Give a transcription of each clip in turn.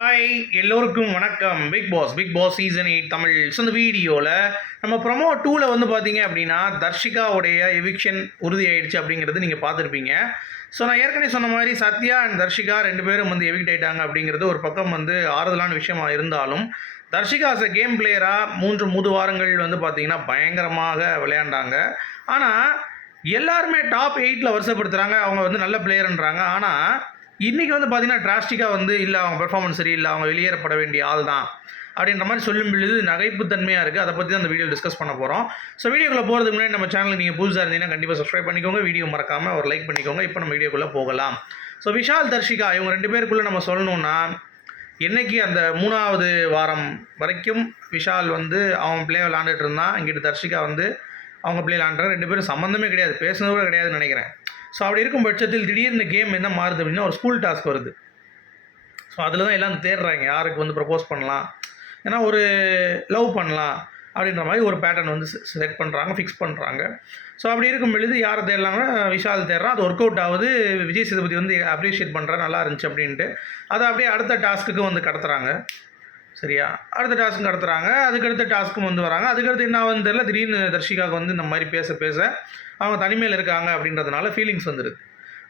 Hi எல்லோருக்கும் வணக்கம். Bigg Boss Bigg Boss season eight Tamil so இந்த வீடியோவில் நம்ம ப்ரொமோ டூவில் வந்து பார்த்தீங்க அப்படின்னா தர்ஷிகாவுடைய எவிக்ஷன் உறுதியாயிடுச்சு அப்படிங்கிறது நீங்கள் பார்த்துருப்பீங்க ஸோ நான் ஏற்கனவே சொன்ன மாதிரி சத்யா அண்ட் தர்ஷிகா ரெண்டு பேரும் வந்து எவிக்ட் ஆயிட்டாங்க அப்படிங்கிறது ஒரு பக்கம் வந்து ஆறுதலான விஷயமாக இருந்தாலும் தர்ஷிகா அஸ் கேம் பிளேயராக மூன்று மூது வாரங்கள் வந்து பார்த்தீங்கன்னா பயங்கரமாக விளையாண்டாங்க. ஆனால் எல்லாருமே டாப் எயிட்டில் வருஷப்படுத்துகிறாங்க அவங்க வந்து நல்ல பிளேயர்ன்றாங்க ஆனால் இன்றைக்கி வந்து பார்த்திங்கன்னா டிராஸ்டிக்காக வந்து இல்லை அவங்க பெர்ஃபார்மன்ஸ் சரியில்லை அவங்க வெளியேறப்பட வேண்டிய ஆள் தான் அப்படின்ற மாதிரி சொல்லும் பொழுது நகைப்புத்தன்மையாக இருக்குது அதை பற்றி தான் அந்த வீடியோ டிஸ்கஸ் பண்ண போகிறோம் ஸோ வீடியோக்குள்ளே போகிறதுக்கு முன்னாடி நம்ம சேனலுக்கு நீங்கள் புதுசாக இருந்தீங்கன்னா கண்டிப்பாக சப்ஸ்கிரைப் பண்ணிக்கோங்க. வீடியோ மறக்காமல் ஒரு லைக் பண்ணிக்கோங்க. இப்போ நம்ம வீடியோக்குள்ளே போகலாம். ஸோ விஷால் தர்ஷிகா இவங்க ரெண்டு பேருக்குள்ளே நம்ம சொல்லணும்னா என்னைக்கு அந்த மூணாவது வாரம் வரைக்கும் விஷால் வந்து அவன் பிளே விளாண்டுட்டு இருந்தான். இங்கிட்டு தர்ஷிகா வந்து அவங்க பிள்ளைய விளாண்டுறாங்க ரெண்டு பேரும் சம்மந்தமே கிடையாது. பேசுனது கூட கிடையாதுன்னு நினைக்கிறேன். ஸோ அப்படி இருக்கும் பட்சத்தில் திடீர்னு கேம் என்ன மாறுது அப்படின்னா ஒரு ஸ்கூல் டாஸ்க் வருது. ஸோ அதில் தான் எல்லாம் தேடுறாங்க யாருக்கு வந்து ப்ரப்போஸ் பண்ணலாம். ஏன்னா ஒரு லவ் பண்ணலாம் அப்படின்ற மாதிரி ஒரு பேட்டர்ன் வந்து செட் பண்ணுறாங்க ஃபிக்ஸ் பண்ணுறாங்க ஸோ அப்படி இருக்கும் பொழுது யாரை தேடலாங்கன்னா விஷால் தேடுறான் அது ஒர்க் அவுட் ஆகுது. விஜய் சேதுபதி வந்து அப்ரிஷியேட் பண்ணுறேன் நல்லா இருந்துச்சு அப்படின்ட்டு. அதை அப்படியே அடுத்த டாஸ்க்குக்கு வந்து கடத்துகிறாங்க சரியா? அடுத்த டாஸ்க்கும் நடத்துகிறாங்க அதுக்கடுத்த டாஸ்க்கும் வந்து வராங்க. அதுக்கடுத்து என்ன ஆகுதுன்னு தெரியல. திடீர்னு தர்ஷிகாவுக்கு வந்து இந்த மாதிரி பேச பேச அவங்க தனிமையில் இருக்காங்க அப்படின்றதுனால ஃபீலிங்ஸ் வந்துடுது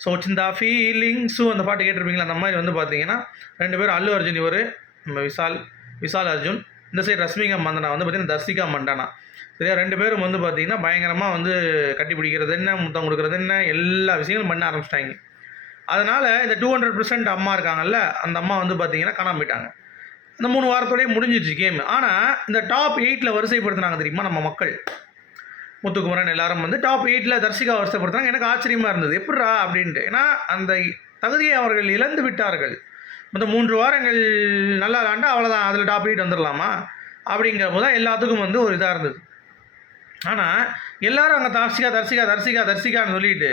ஸோ சிந்தா ஃபீலிங்ஸும் அந்த பாட்டு கேட்டிருப்பீங்களா? அந்த மாதிரி வந்து பார்த்தீங்கன்னா ரெண்டு பேரும் அல்லு அர்ஜுன் இவர் நம்ம விஷால் விஷால் அர்ஜுன் இந்த சைடு ரஷ்மிகா மந்தனா வந்து பார்த்தீங்கன்னா தர்சிகா மண்டனா சரியா? ரெண்டு பேரும் வந்து பார்த்தீங்கன்னா பயங்கரமாக வந்து கட்டி பிடிக்கிறது என்ன முத்தம் கொடுக்குறது என்ன எல்லா விஷயங்களும் பண்ண ஆரம்பிச்சிட்டாங்க. அதனால் இந்த டூ ஹண்ட்ரட் பர்சன்ட் அம்மா இருக்காங்கல்ல அந்த அம்மா வந்து பார்த்தீங்கன்னா காணாம போயிட்டாங்க. இந்த மூணு வாரத்தோடய முடிஞ்சிடுச்சு கேம் ஆனால் இந்த டாப் எயிட்டில் வரிசைப்படுத்துனாங்க தெரியுமா நம்ம மக்கள்? முத்துக்குமரன் எல்லாரும் வந்து டாப் எயிட்டில் தர்சிகா வருஷப்படுத்துறாங்க எனக்கு ஆச்சரியமாக இருந்தது. எப்படா அப்படின்ட்டு. ஏன்னா அந்த தகுதியை அவர்கள் இழந்து விட்டார்கள். மொத்தம் மூன்று வாரங்கள் நல்லா விளாண்டா அவ்வளோதான் அதில் டாப் எயிட் வந்துடலாமா அப்படிங்கிற போது தான் எல்லாத்துக்கும் வந்து ஒரு இதாக இருந்தது. ஆனால் எல்லாரும் அங்கே தர்சிகா தர்சிகா தர்சிகா தர்சிகான்னு சொல்லிட்டு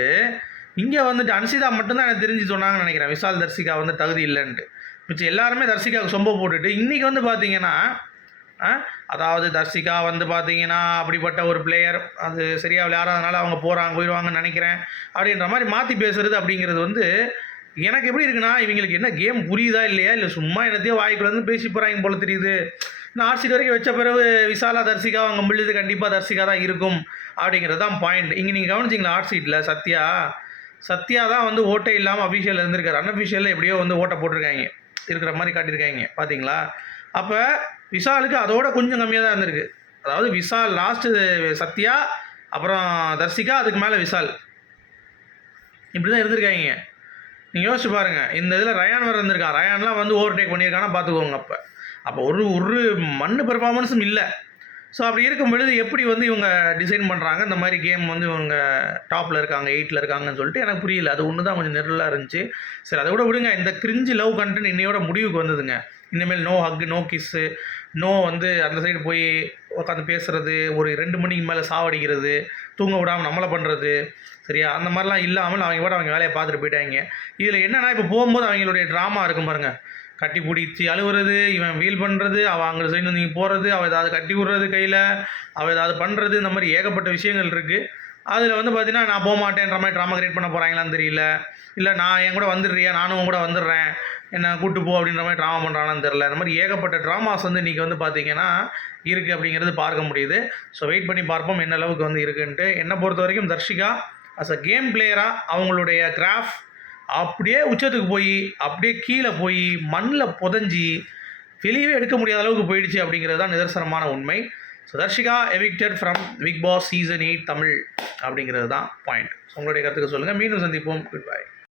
இங்கே வந்துட்டு அன்சிதா மட்டும்தான் எனக்கு தெரிஞ்சு சொன்னாங்கன்னு நினைக்கிறேன். விசால் தர்சிகா வந்து தகுதி இல்லைன்ட்டு. மிச்சம் எல்லாருமே தர்சிகாவுக்கு சொம்ப போட்டுட்டு இன்றைக்கி வந்து பார்த்தீங்கன்னா ஆ, அதாவது தர்சிகா வந்து பார்த்தீங்கன்னா அப்படிப்பட்ட ஒரு பிளேயர் அது சரியாக விளையாடாதனால அவங்க போகிறாங்க போயிடுவாங்கன்னு நினைக்கிறேன். அப்படின்ற மாதிரி மாற்றி பேசுறது அப்படிங்கிறது வந்து எனக்கு எப்படி இருக்குன்னா இவங்களுக்கு என்ன கேம் புரியுதா இல்லையா? இல்லை சும்மா என்னத்தையோ வாய்க்குள்ளேருந்து பேசி போகிறாங்க போல தெரியுது. நான் ஆர்சிட் வரைக்கும் வச்ச பிறகு விசாலா தர்சிகா அவங்க பிள்ளைது கண்டிப்பாக தர்சிகா தான் இருக்கும் அப்படிங்கிறது தான் பாயிண்ட் இங்கே நீங்கள் கவனிச்சிங்களா ஆர்ட் சீட்டில் சத்யா. சத்யா தான் வந்து ஓட்டே இல்லாமல் அஃபிஷியல் இருந்திருக்காரு. அன்அஃபிஷியலில் எப்படியோ வந்து ஓட்டை போட்டிருக்காங்க. இருக்கிற மாதிரி காட்டியிருக்காங்க. பார்த்தீங்களா அப்போ விஷாலுக்கு அதோட கொஞ்சம் கம்மியாக தான் இருந்திருக்கு. அதாவது விஷால் லாஸ்ட்டு சத்யா அப்புறம் தர்சிகா அதுக்கு மேலே விஷால் இப்படி தான் இருந்திருக்காங்க. நீங்கள் யோசிச்சு பாருங்கள் இந்த இதில் ரயான் வேறு இருந்திருக்கான். ரயான்லாம் வந்து ஓவர்டேக் பண்ணியிருக்கானா பார்த்துக்கோங்க அப்போ. அப்போ ஒரு ஒரு மண் பெர்ஃபார்மன்ஸும் இல்லை. ஸோ அப்படி இருக்கும் பொழுது எப்படி வந்து இவங்க டிசைன் பண்ணுறாங்க இந்த மாதிரி கேம் வந்து இவங்க டாப்பில் இருக்காங்க எயிட்டில் இருக்காங்கன்னு சொல்லிட்டு எனக்கு புரியல. அது ஒன்று தான் கொஞ்சம் நெருலாக இருந்துச்சு. சரி அதை விட விடுங்க. இந்த கிரிஞ்சு லவ் கண்டென்ட் இன்னையோட முடிவுக்கு வந்ததுங்க. இனிமேல் no hug no kiss no வந்து அந்த சைடு போய் உட்காந்து பேசுகிறது ஒரு ரெண்டு மணிக்கு மேலே சாவடிக்கிறது தூங்க விடாமல் நம்மளை பண்ணுறது சரியா? அந்த மாதிரிலாம் இல்லாமல் அவங்க கூட அவங்க வேலையை பார்த்துட்டு போயிட்டாங்க. இதில் என்னென்னா இப்போ போகும்போது அவங்களுடைய ட்ராமா இருக்கும் பாருங்கள் கட்டி பிடிச்சி அழுவுறது இவன் வீல் பண்ணுறது அவள் அங்கே சைடு நீங்கள் போகிறது அவள் ஏதாவது கட்டி விடுறது கையில் அவள் ஏதாவது பண்ணுறது இந்த மாதிரி ஏகப்பட்ட விஷயங்கள் இருக்குது அதில் வந்து பார்த்தீங்கன்னா நான் போக மாட்டேன்ற மாதிரி ட்ராமா கிரியேட் பண்ண போகிறாங்களான்னு தெரியல. இல்லை நான் என் கூட வந்துடுறியா? நானும் கூட வந்துடுறேன். என்ன கூட்டு போ அப்படின்ற மாதிரி ட்ராமா பண்ணுறானான்னு தெரில இந்த மாதிரி ஏகப்பட்ட ட்ராமாஸ் வந்து இன்றைக்கி வந்து பார்த்தீங்கன்னா இருக்குது அப்படிங்கிறது பார்க்க முடியுது. ஸோ வெயிட் பண்ணி பார்ப்போம் என்ன அளவுக்கு வந்து இருக்குன்ட்டு. என்னை பொறுத்த வரைக்கும் தர்ஷிகா அஸ் அ கேம் பிளேயராக அவங்களுடைய கிராஃப் அப்படியே உச்சத்துக்கு போய் அப்படியே கீழே போய் மண்ணில் புதஞ்சி வெளியே எடுக்க முடியாத அளவுக்கு போயிடுச்சு அப்படிங்கிறது தான் நிதர்சனமான உண்மை. So Dharshika evicted from Bigg Boss season eight Tamil அப்படிங்கிறது தான் பாயிண்ட் உங்களுடைய கருத்துக்கு சொல்லுங்கள் மீண்டும் சந்திப்போம். Good bye